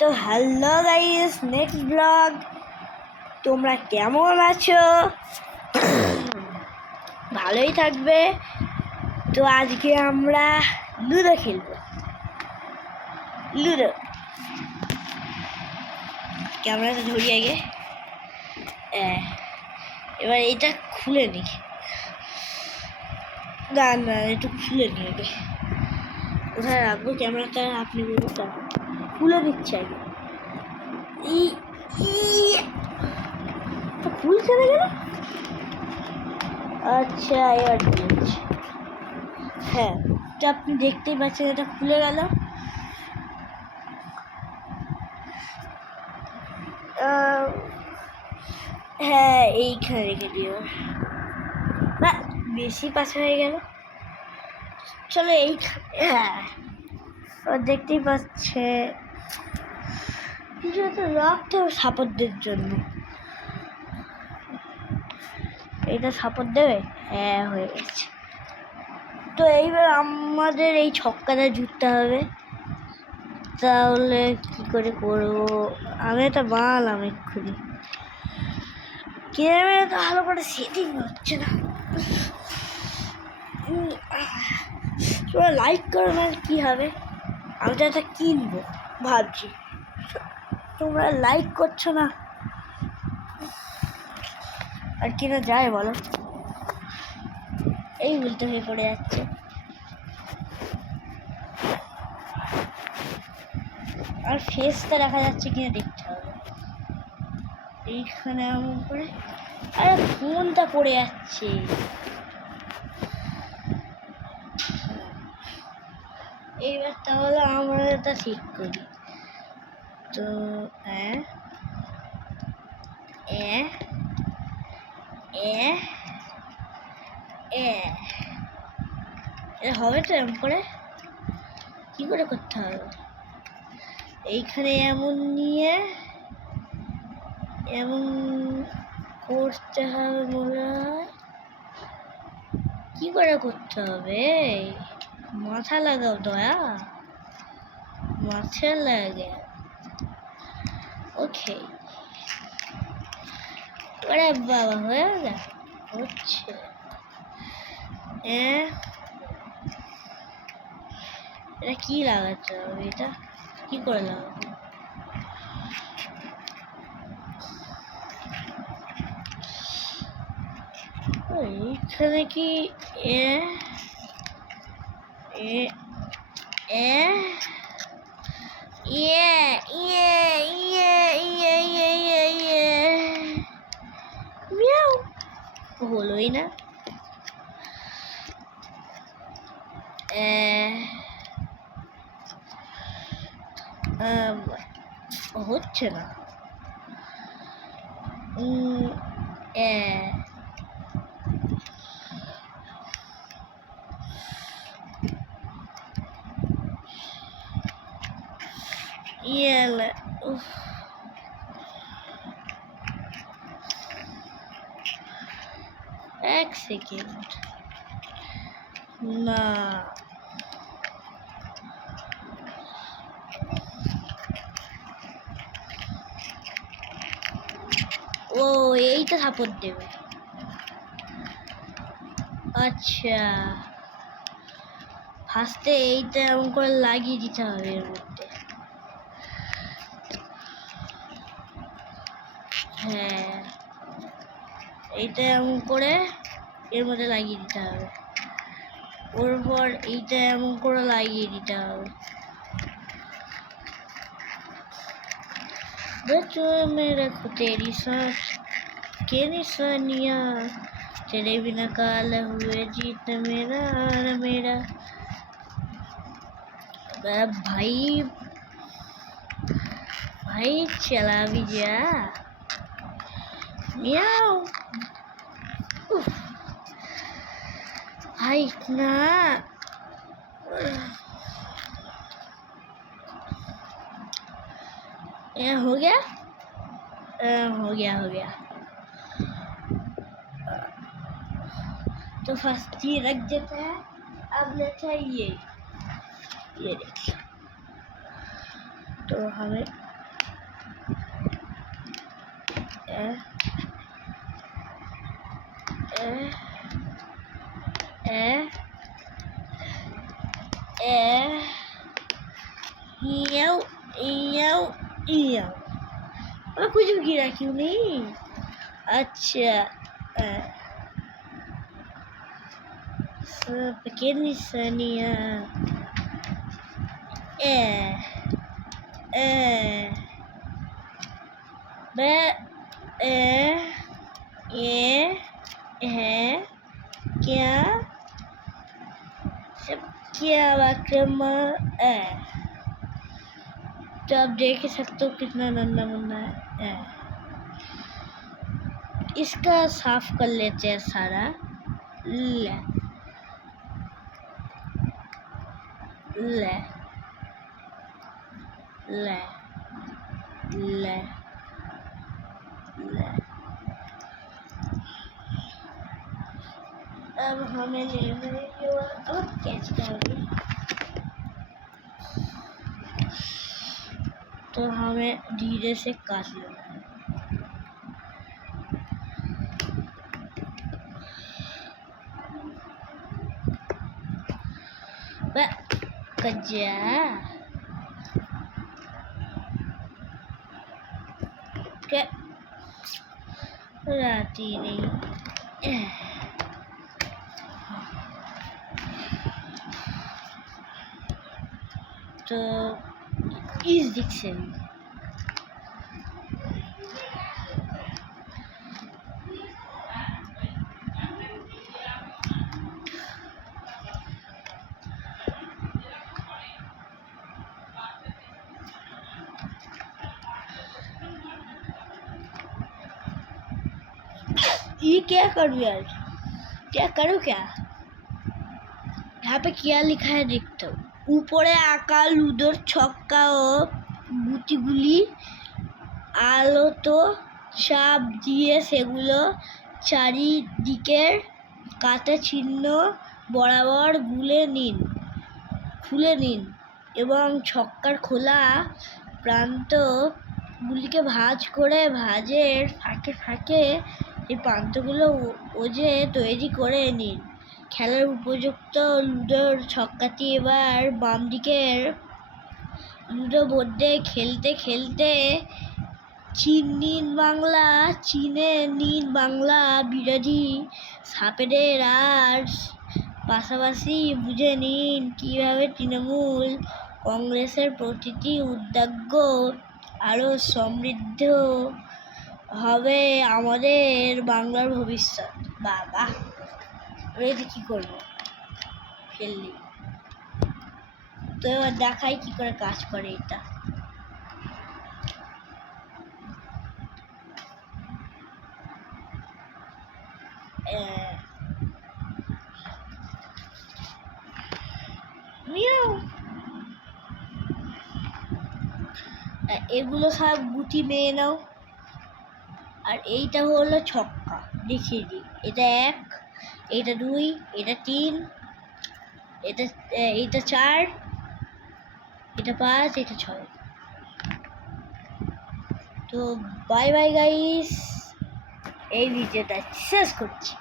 তো hello guys, next blog. তোমরা কেমন আছো? ভালোই থাকবে। তো আজকে আমরা লুডো খেলবো। লুডো ক্যামেরাটা ধরি আগে। এবার এটা খুলে নি, না না একটু খুলে নি আগে। কোথায় রাখবো ক্যামেরাটা আপনি বলুন। খুলে নিচ্ছে আগে। ফুল চলে গেল। আচ্ছা, এবার বুঝছি। হ্যাঁ, তো আপনি দেখতেই পাচ্ছেন এটা খুলে গেল। হ্যাঁ, এইখানে রেখে দিও না, বেশি পাশে হয়ে গেল। চলো হ্যাঁ, দেখতেই পাচ্ছে কিছু একটা রাখতে হবে সাপোর্টদের জন্য। এটা সাপোর্ট দেবে। হ্যাঁ, হয়ে গেছে। তো এইবার আমাদের এই ছক্কাটা জুটতে হবে। তাহলে কি করে করবো? আমি এটা বানালাম এক্ষুনি, ক্যামেরা তো ভালো করে সেটিং হচ্ছে না। তোমরা লাইক করো না, কি হবে? আমি তো এটা কিনবো ভাবছি, তোমরা লাইক করছো না। আর কিনা যায় বলো? এই উল্টো হয়ে পড়ে যাচ্ছে। আর ফেসটা দেখা যাচ্ছে কিনা দেখতে হবে। এইখানে এমন করে, আরে ফোনটা পড়ে যাচ্ছে। এইবার তাহলে আমরা এটা ঠিক করি। তো হবে তো এমন করে? কি করে করতে হবে? এইখানে এমন নিয়ে এমন করতে হবে মনে হয়। কি করে করতে হবে? মাথা লাগাও দয়া, মাথা লাগে। ওকে, আরে বাবা হয়ে গেল। হচ্ছে এটা কি লাগাতে হবে? এটা কি করে লাগাবো? এইখানে কি হলোই না। হচ্ছে না। এক সেকেন্ড না, ও এইটা সাপোর্ট দেবে। আচ্ছা, ফার্স্টে এইটা এমন করে লাগিয়ে দিতে হবে এর মধ্যে। হ্যাঁ, এইটা এমন করে এর মধ্যে লাগিয়ে দিতে হবে। ওর পর এইটা এমন করে লাগিয়ে দিতে হবে। बच्चों में रखो तेरी सांस के निशानियाँ, तेरे बिना काला हुए जीत मेरा और मेरा। भाई भाई चला भी जा। मियाओ भाई इतना हो गया। हो गया। तो फर्स्ट ये रख देता है। अब लेता है ये देखिए। तो तो हमें ए, ए, ए, ए, याओ याओ याओ। और कुछ भी गिरा क्यों नहीं? अच्छा pequena Sania b ये है क्या? सब क्या वाक्रम है? तो आप देख सकते हो कितना नन्ना मुन्ना है। इसका साफ कर लेते हैं सारा। ले ले ले ले ले। अब हमें अब कैसे करेंगे? तो हमें धीरे से काट लेना है। कज्जा क्या राती नहीं तो इस दिख से भी ये क्या करूँ यार? क्या करूँ क्या? यहाँ पे क्या लिखा है देखता हूँ। উপরে আঁকা লুডোর ছক্কা ও গুটিগুলি আলোত চাপ দিয়ে সেগুলো চারিদিকের কাটা চিহ্ন বরাবর খুলে নিন এবং ছক্কার খোলা প্রান্তগুলিকে ভাঁজ করে ভাঁজের ফাঁকে ফাঁকে এই প্রান্তগুলো ওজে তৈরি করে নিন। খেলার উপযুক্ত লুডোর ছক্কাটি এবার বাম দিকের লুডো বোর্ডে খেলতে খেলতে চিনে নিন বাংলা বিরোধী সাপেদের আর পাশাপাশি বুঝে নিন কীভাবে তৃণমূল কংগ্রেসের প্রতিটি উদ্যোগ আরও সমৃদ্ধ হবে আমাদের বাংলার ভবিষ্যৎ। বাবা এটা কী করবো? ফেললি তো এবার দেখাই কি করে কাজ করে এটা। এগুলো সব গুটি মেয়ে নাও। আর এইটা হলো ছক্কা, দেখিয়ে দিই। এটা 1, এটা 2, এটা 3, এটা 4, এটা 5, এটা 6। তো বাই বাই গাইস, এই ভিডিওটা শেষ করছি।